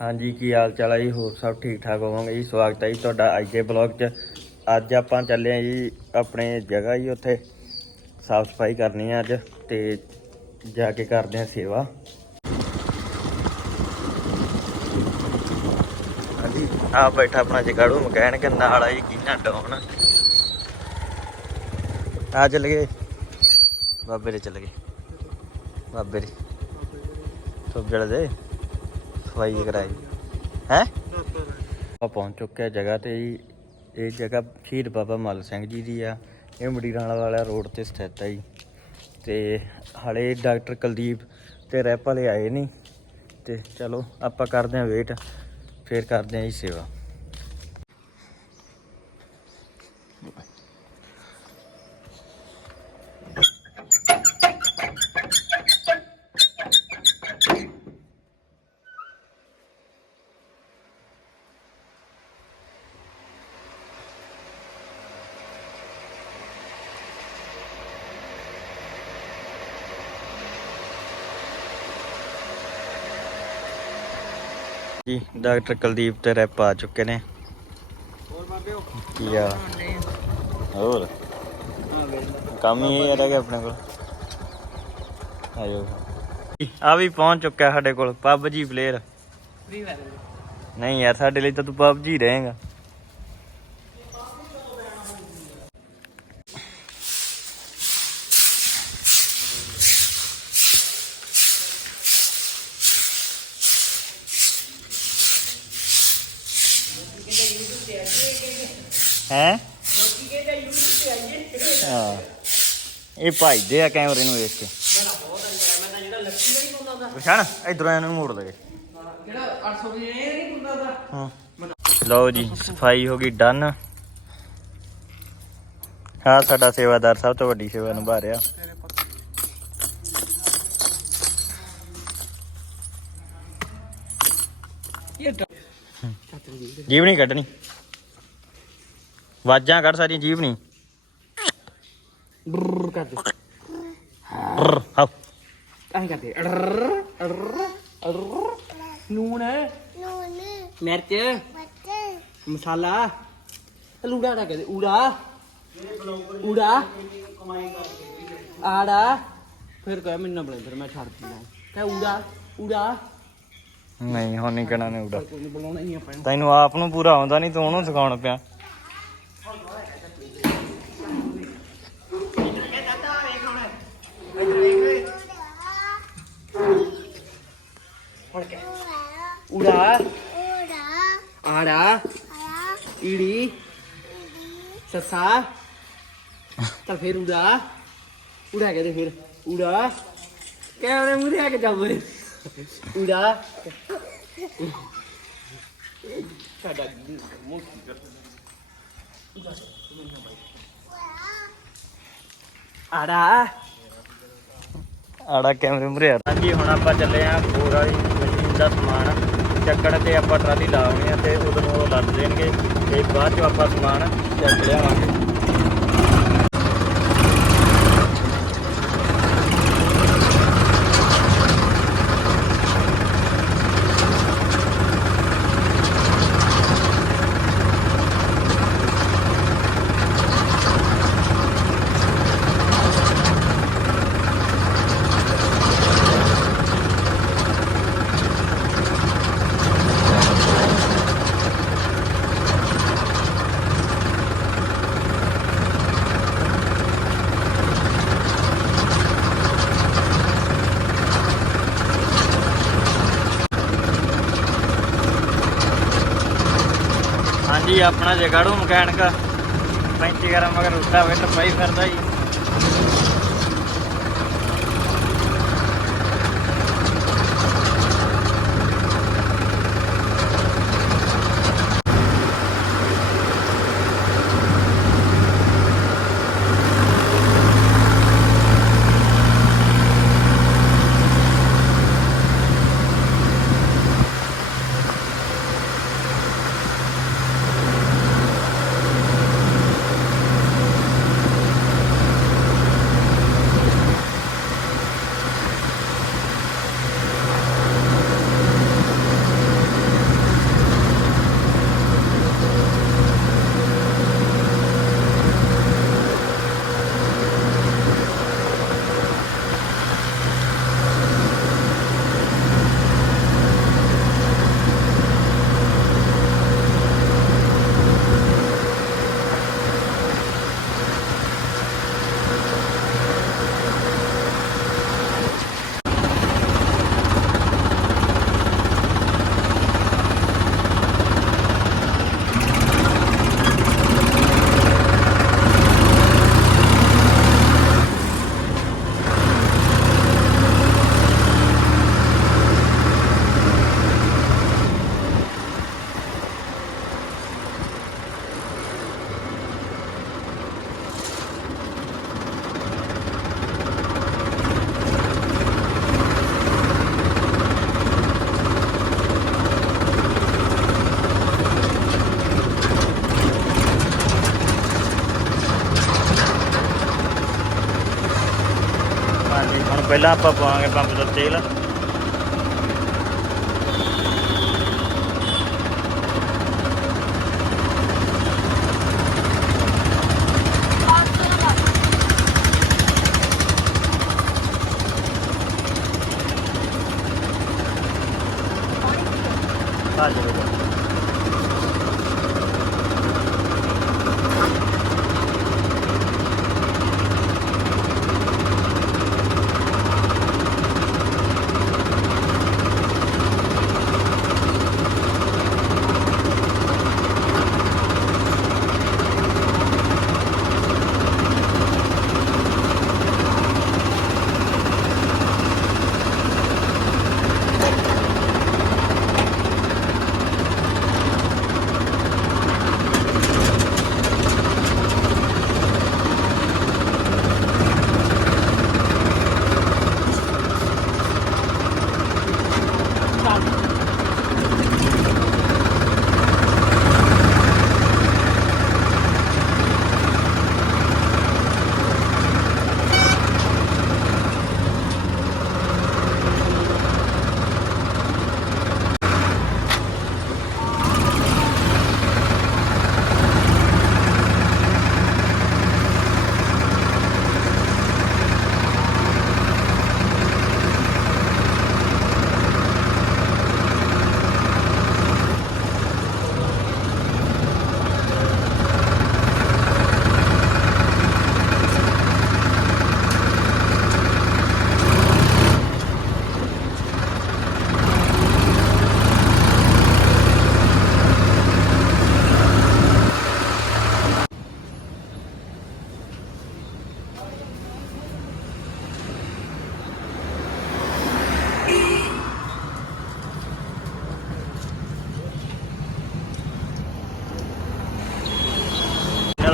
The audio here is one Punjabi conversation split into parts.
ਹਾਂਜੀ, ਕੀ ਹਾਲ ਚਾਲ ਹੈ ਜੀ? ਹੋਰ ਸਭ ਠੀਕ ਠਾਕ ਹੋਵਾਂਗੇ? ਜੀ, ਸਵਾਗਤ ਹੈ ਜੀ ਤੁਹਾਡਾ ਅੱਜ ਦੇ ਬਲੌਗ 'ਚ। ਅੱਜ ਆਪਾਂ ਚੱਲੇ ਆ ਜੀ ਆਪਣੇ ਜਗ੍ਹਾ ਜੀ ਉੱਥੇ। ਸਾਫ਼ ਸਫ਼ਾਈ ਕਰਨੀ ਆ ਅੱਜ ਤੇ ਜਾ ਕੇ ਕਰਦੇ ਆ ਸੇਵਾ। ਹਾਂਜੀ, ਆ ਬੈਠਾ ਆਪਣਾ ਜਗਾੜੂ ਮਕੈਨਿਕ ਨਾਲ ਆ ਜੀ, ਕਿੰਨਾ ਡਾਉਣ ਆ ਚੱਲ ਗਏ। ਬਾਬੇ ਦੇ ਚੱਲ ਗਏ। ਬਾਬੇ ਦੇ। ਸਭ ਜੜ ਦੇ। ਸਫ਼ਾਈ ਕਰਾਈ। ਹੈ? ਆਪਾਂ ਪਹੁੰਚ ਚੁੱਕਿਆ ਜਗ੍ਹਾ ਤੇ ਜੀ। ਇਹ ਜਗ੍ਹਾ ਸ਼ਹੀਦ ਬਾਬਾ ਮੱਲ ਸਿੰਘ ਜੀ ਦੀ ਆ। ਇਹ ਮਡੀਰਾਣਾ ਵਾਲਾ ਰੋਡ ਤੇ ਸਥਿਤ ਹੈ ਜੀ। ਤੇ ਹਲੇ ਡਾਕਟਰ ਕੁਲਦੀਪ ਤੇ ਰੈਪ ਵਾਲੇ ਆਏ ਨਹੀਂ। ਤੇ ਚਲੋ, ਆਪਾਂ ਕਰਦੇ ਆਂ ਵੇਟ। ਫੇਰ ਕਰਦੇ ਆਂ ਜੀ ਸੇਵਾ। ਜੀ ਡਾਕਟਰ ਕੁਲਦੀਪ ਤੇ ਰੈਪ ਆ ਚੁੱਕੇ ਨੇ। ਹੋਰ ਬਾਬਿਓ ਕੀ ਆ? ਹੋਰ? ਕੰਮ ਹੀ ਇਹ ਰਹਿ ਗਿਆ ਆਪਣੇ ਕੋਲ। ਆਇਓ। ਆ ਵੀ ਪਹੁੰਚ ਚੁੱਕਿਆ ਸਾਡੇ ਕੋਲ ਪਬਜੀ ਪਲੇਅਰ ਨਹੀਂ ਯਾਰ ਸਾਡੇ ਲਈ ਤਾਂ ਤੂੰ ਪਬਜੀ ਰਹੇਗਾ। ਹੈ? ਹਾਂ। ਇਹ ਭਾਈਦੇ ਆ ਕੈਮਰੇ ਨੂੰ ਵੇਖ ਕੇ। ਪਛਾਣ? ਇਧਰੋਂ ਇਹਨੂੰ ਮੋੜ ਲਗੇ ਹਾਂ ਲਓ ਜੀ, ਸਫ਼ਾਈ ਹੋ ਗਈ ਡਨ। ਹਾਂ, ਸਾਡਾ ਸੇਵਾਦਾਰ ਸਭ ਤੋਂ ਵੱਡੀ ਸੇਵਾ ਨਿਭਾ ਰਿਹਾ। ਇਹ ਜੀਵ ਨਹੀਂ ਕੱਢਣੀ। ਵਾਜਾਂ ਕੱਢ ਸਾਰੀਆਂ ਜੀਵ ਨਹੀਂ ਬਰਰ ਕਰਦੇ ਬਰਰ, ਹਾਓ ਐਂ ਕਰਦੇ ਅਰਰ ਅਰਰ ਅਰਰ ਨੂਨ ਨੂਨ ਮਿਰਚ। ਮਟਰ ਮਸਾਲਾ ਲੂੜਾ ਦਾ ਕਹਿੰਦੇ। ਊੜਾ। ਊੜਾ। ਆੜਾ। ਫਿਰ ਕਹੇ ਮੈਨੂੰ ਬਲੇ ਫਿਰ ਮੈਂ ਛੱਡ ਦਿੰਦਾ। ਕਹ ਊੜਾ ਊੜਾ। ਨਹੀਂ ਹੁਣ ਨਹੀਂ ਕਹਿਣਾ ਨੇ ਨੀ, ਹੀ ਨੂੰ। ਤੈਨੂੰ ਆਪ ਨੂੰ ਪੂਰਾ ਆਉਂਦਾ ਨਹੀਂ ਤੂੰ ਉਹਨੂੰ ਸਿਖਾਉਣ ਪਿਆ। ਓੜਾ ਆੜਾ ਈੜੀ ਸੱਸਾ ਤਾਂ ਫਿਰ ਉੜਾ ਉੜਾ ਕਹਿੰਦੇ ਫਿਰ ਉੜਾ ਕੈਮਰੇ ਮੂਰੇ ਆ ਕੇ ਚੱਲ ਬਈ ਉੜਾ ਸਾਡਾ ਮੋਤੀ ਕਰ ਆੜਾ ਆੜਾ ਕੈਮਰੇ ਮੁਰੇ ਹਾਂਜੀ ਹੁਣ ਆਪਾਂ ਚੱਲੇ ਆਂ ਬੋਰ ਵਾਲੀ ਦਾ ਸਮਾਨ ਚੱਕਣ ਤੇ ਆਪਾਂ ਟਰਾਲੀ ਲਾਉਣੀ ਆ ਤੇ ਉਦੋਂ ਨੂੰ ਉਹ ਲੱਦ ਦੇਣਗੇ ਤੇ ਬਾਅਦ 'ਚੋਂ ਆਪਾਂ ਸਮਾਨ ਚੱਕ ਲਿਆਵਾਂਗੇ ਹਾਂਜੀ ਆਪਣਾ ਜਗਾੜੂ ਮਕੈਨਿਕ 35 ਗ੍ਰਾਮ ਮਗਰ ਉੱਡਾ ਵੇਟ ਪਈ ਫਿਰਦਾ ਜੀ। ਪਹਿਲਾਂ ਆਪਾਂ ਪਾਵਾਂਗੇ ਪੰਪ ਤੋਂ ਤੇਲ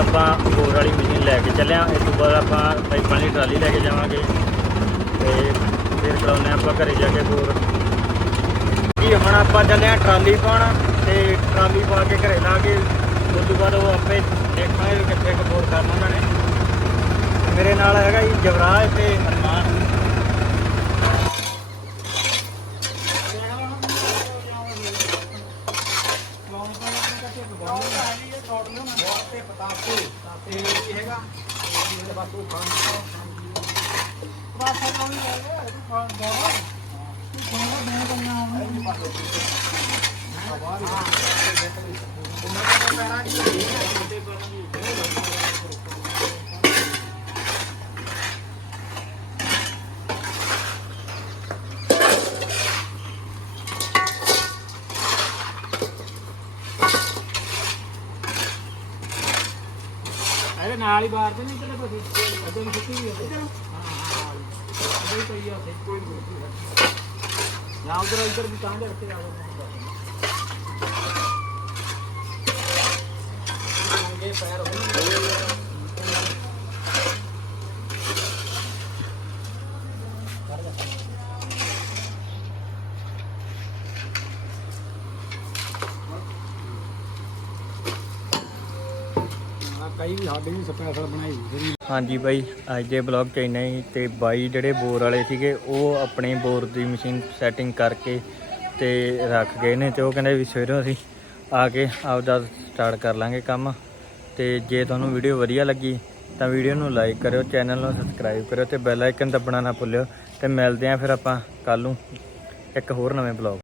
ਆਪਾਂ ਬੋਰ ਵਾਲੀ ਮਸ਼ੀਨ ਲੈ ਕੇ ਚੱਲਿਆ। ਇਸ ਤੋਂ ਬਾਅਦ ਆਪਾਂ ਪਾਈਪਾਂ ਵਾਲੀ ਟਰਾਲੀ ਲੈ ਕੇ ਜਾਵਾਂਗੇ। ਤੇ ਫਿਰ ਚਲਾਉਂਦੇ ਆਪਾਂ ਘਰੇ ਜਾ ਕੇ ਬੋਰ। ਜੀ, ਹੁਣ ਆਪਾਂ ਚੱਲੇ ਆ ਟਰਾਲੀ ਪਾਉਣ ਤੇ ਟਰਾਲੀ ਪਾ ਕੇ ਘਰੇ ਲਾ ਕੇ, ਉਸ ਤੋਂ ਬਾਅਦ ਉਹ ਆਪੇ ਦੇਖਾਂਗੇ ਵੀ ਕਿੱਥੇ ਕੁ ਬੋਰ ਕਰਨਾ ਉਹਨਾਂ ਨੇ। ਮੇਰੇ ਨਾਲ ਹੈਗਾ ਜੀ ਜਵਰਾਜ ਤੇ ਅਰਮਾਨ ਤੇਲ ਵੀ ਹੈਗਾ। ਤੇਲ ਬਸ ਉਹ ਖਾਣ ਬਸ ਉਹ ਨਹੀਂ ਹੈਗਾ ਖਾਣ ਦਾ ਇਹਦੇ ਨਾਲ ਹੀ ਬਾਹਰ ਤੇ ਨਹੀਂ ਇੱਧਰਲੇ ਪਾਸੇ ਇੱਧਰ ਨੂੰ ਸੁੱਕੀ ਹੋਈ ਹੈ ਇੱਧਰ ਹਾਂ ਇੱਧਰ ਹੀ ਪਈ ਆ ਉੱਥੇ ਕੋਈ ਨਹੀਂ ਜਾਂ ਉਧਰ ਇੱਧਰ ਵੀ ਤਾਂ ਦੇ ਰੱਖੇ ਜਾ ਇਹ ਪੈਰ ਹੋਣਗੇ। ਕਈ ਵੀ, ਸਾਡੇ ਵੀ ਸਪੈਸ਼ਲ ਬਣਾਈ ਹੋਈ ਹਾਂਜੀ ਬਾਈ, ਅੱਜ ਦੇ ਬਲੌਗ ਚ ਇੰਨਾ ਹੀ, ਤੇ ਬਾਈ ਜਿਹੜੇ ਬੋਰ ਵਾਲੇ ਸੀਗੇ, ਉਹ ਆਪਣੇ ਬੋਰ ਦੀ ਮਸ਼ੀਨ ਸੈਟਿੰਗ ਕਰਕੇ ਤੇ ਰੱਖ ਗਏ ਨੇ ਤੇ ਉਹ ਕਹਿੰਦੇ ਵੀ ਸਵੇਰੋਂ ਅਸੀਂ ਆ ਕੇ ਆਪਦਾ ਸਟਾਰਟ ਕਰ ਲਾਂਗੇ ਕੰਮ। ਤੇ ਜੇ ਤੁਹਾਨੂੰ ਵੀਡੀਓ ਵਧੀਆ ਲੱਗੀ, ਤਾਂ ਵੀਡੀਓ ਨੂੰ ਲਾਈਕ ਕਰਿਓ ਚੈਨਲ ਨੂੰ ਸਬਸਕ੍ਰਾਈਬ ਕਰਿਓ ਤੇ ਬੈਲ ਆਈਕਨ ਦਬਣਾ ਨਾ ਭੁੱਲਿਓ। ਤੇ ਮਿਲਦੇ ਆਂ ਫਿਰ ਆਪਾਂ ਕੱਲ ਨੂੰ ਇੱਕ ਹੋਰ ਨਵੇਂ ਬਲੌਗ